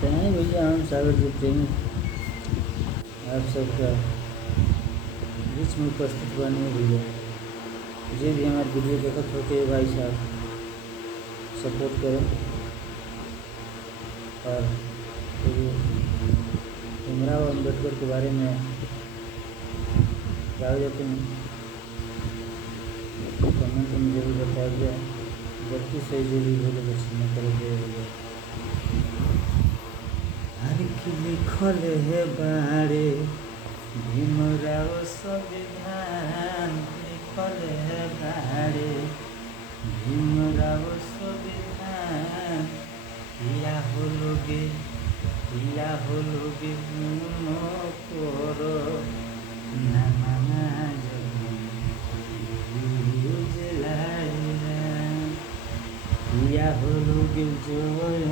कहीं भैया हम सागर जी प्रेमी आप सबका बीच में उपस्थित बने भैया। जे भी हमारे वीडियो देखत होते भाई साहब सपोर्ट करें। और भीमराव अम्बेडकर के बारे में क्या जाते हैं कमेंट में जरूर बताया जाए। गलती से जो भी बोले तो क्षमा कर दिया। हर की लिखल है बारे भीमराव संविधान लिखल है बारे भीमराव संविधान या होलोगे करो ना माना या होलोगे जय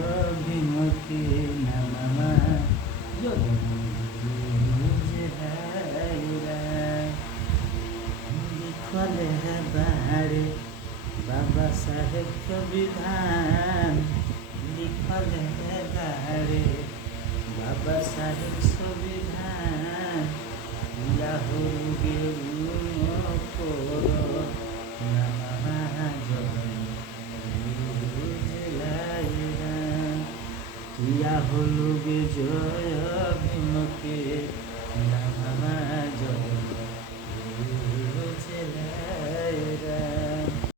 भीमके ना मामा लिखल है बारे बाबा साहेब संविधान लिखल है बारे बाबा साहेब संविधान या होलोगे करो ना मामा या होलोगे जय भीमके ना मामा जय